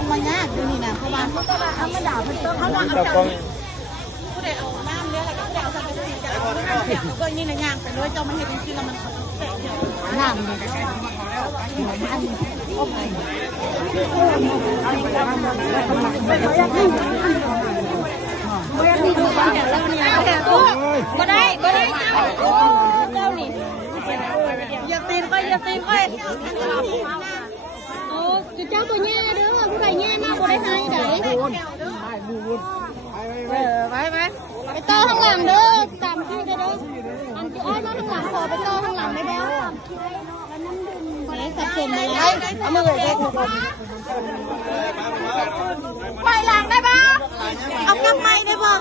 งมายากดูนี่นะเพราะว่าเขาก็ว่าเอามาด่าเพิ่นต้องเขาว่าเอาใจผู้ใดเอาน้ำเลี้ยงอะไรก็จะเอาสังกะสีจะเอาน้ำเลี้ยงก็นี่นะย่างไปเลยเจ้ามาเห็นจริงๆแล้วมันแตกเดียวน้ำเลยก็ได้เจ้านี่อย่าตีนค่อยโอ้จุดเจ้าตัวแง่เด้อผู้ใดแง่มากผู้ใดให้เด้ไปต่อข้างหลังเด้อตามคิวเด้ออันที่อ้อยมาข้างหลังขอไปต่อข้างหลังได้แล้วสับสนเลยเอามือเลยไปหลังได้ปะเอากลับไม้ได้ปะ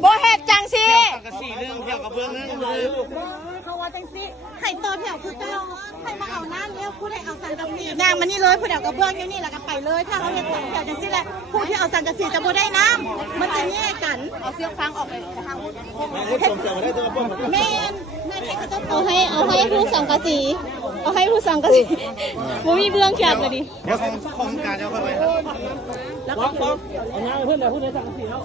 โบเห็ดจังสิกระสีเรื่องเที่ยวกับเบื้องนึงเขาว่าจังสิให้ต่อแถวคือเจ้าให้มาเอาน้ำเลี้ยวผู้ใดเอาสังกะสีนางมันนี่เลยผู้เดียวกับเบื้องนี่แหละก็ไปเลยถ้าเขาเห็นสองแถวจังสิแหละผู้ที่เอาสังกะสีจะโบได้น้ำมันจะแยกกันเอาเสื้อฟางออกเลยทางแม่เอาให้ผู้สังกะสีมันมีเบื้องแคบเลยดิแล้วของการจะเข้าไปแล้วก็เอาน้ำเพื่อนเลยผู้ใดสังกะสีแล้ว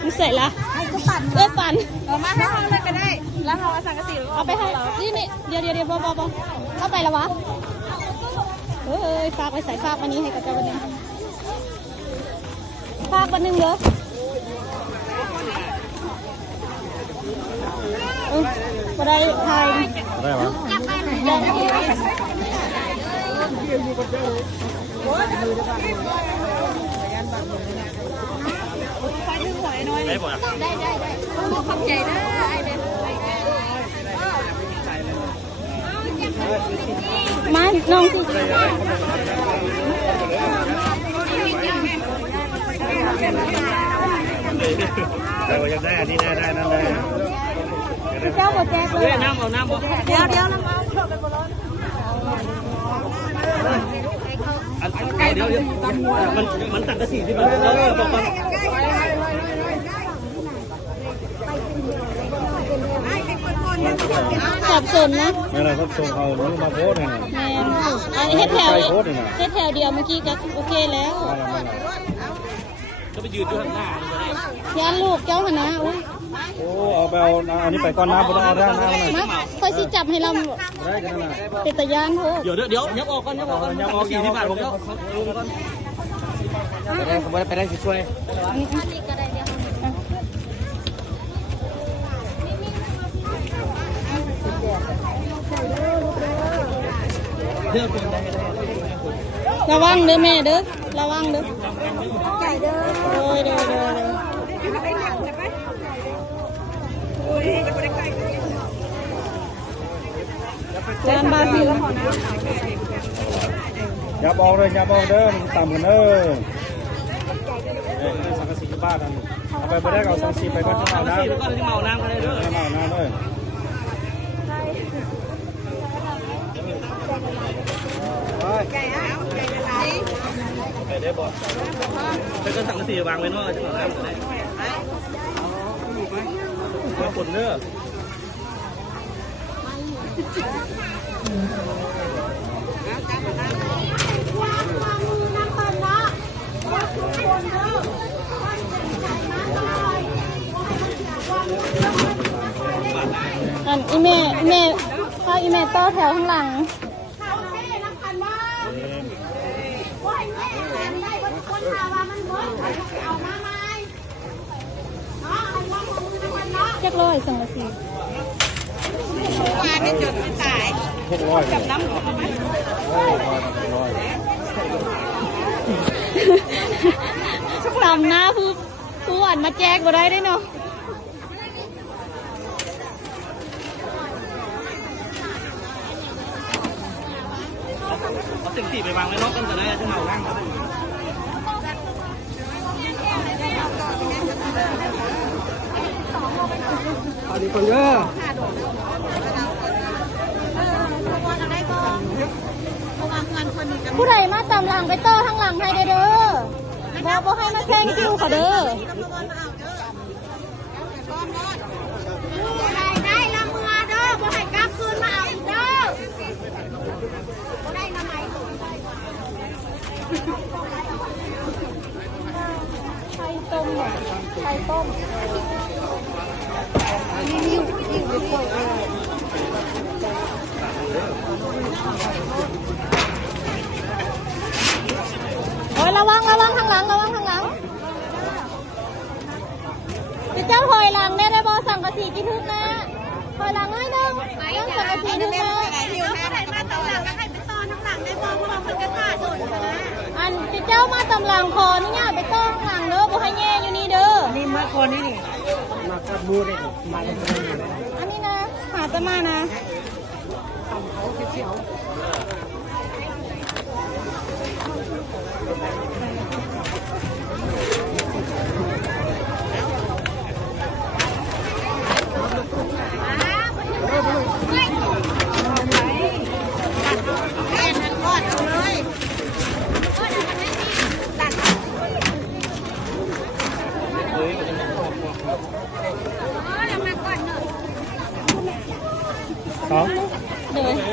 ไม่เสร็จละปั่นเอามาให้ห้องเลยก็ได้แล้วเราสั่งกระสีเอาไปให้นี่เดี๋ยวบอเข้าไปแล้ววะฝากไปใส่ฝากวันนี้ให้กับเจ้าวันนึงฝากวันนึงเหรอก็ได้ไทยได้หรอได้ป่ะได้ขอบใจนะไอเดนมาลองสิแต่ว่ายังได้อันนี้ได้นั่นเลยเจ้าบดแจกเลยน้ำเอาน้ำบ่เดี๋ยวน้ำเอาเดี๋ยวมันตัดกระสีที่มันบอกว่าสับสนนะไม่ไรเขาส่งเอาลูกมาโพสเนี่ยเฮ็ดแถวเดียวเมื่อกี้ก็โอเคแล้วก็ไปยืนอยู่ข้างหน้ายันลูกเจ้าคณะโอ้เอาไปเอาอันนี้ไปก้อนน้ำไม่ต้องเอาด้านน้ำเลยคอยสิจับให้เราได้กันนะเป็นตะยานโหเดี๋ยวยับออกก่อนยับออกกี่ที่บ้านผมก็ไปได้ช่วยระวังเด้อแม่เด้อระวังเด้อไก่เด้อโดยจานบาซิลแล้วพอนะอย่าบอกเลยต่ำกันเด้อสังกะสีบ้านกันเอาไปได้เอาสังกะสีไปก็ต้องเอาน้ำแล้วก็ที่เมาน้ำกันเลยด้วยเมาน้ำด้วยไก่ได้บ่เป็นก็สังกะสีวางไว้เนาะจะเอาน้ำได้มาปนเด้ออีเมพาอีเมต่อแถวข้างหลังเจ็กร้อยสังกะสีว่าไม่จดไม่ตายกับน้ำตำหน้าผู้หวานมาแจกบ่ได้เนาะเอาสิ่งที่ไปวางไว้นอกกันจะได้ที่เมานั่งครับเอาดีคนเยอะผู้ใดมาตามหลังไปต่อข้างหลังให้เด้อบอกให้มาแซงคิวเขาเด้อได้ละมือเด้อบ่ให้กลับคืนมาเอา ไข่ต้มไข่ต้มนิ่วไปก่อนโอ้ยระวังทางหลังทางหลังเจ้าถอยหลังได้บอสั่งกะสีกี่ทุกนะถอยหลังให้นึงต้องสั่งกะสีทุกนะมาตำหลังแล้วให้ไปตอนข้างหลังได้บอเพราะว่าคนกระขาดโดนนะอันเจ้ามาตำหลังคอนี่เนี่ยไปต้อนข้างหลังเด้อบ่ให้แง่อยู่นี่เด้อนี่มาคนนี่มากัดบูเลยมาเลยอันนี้นะหาจะมานะเขาเขียวสอง เลย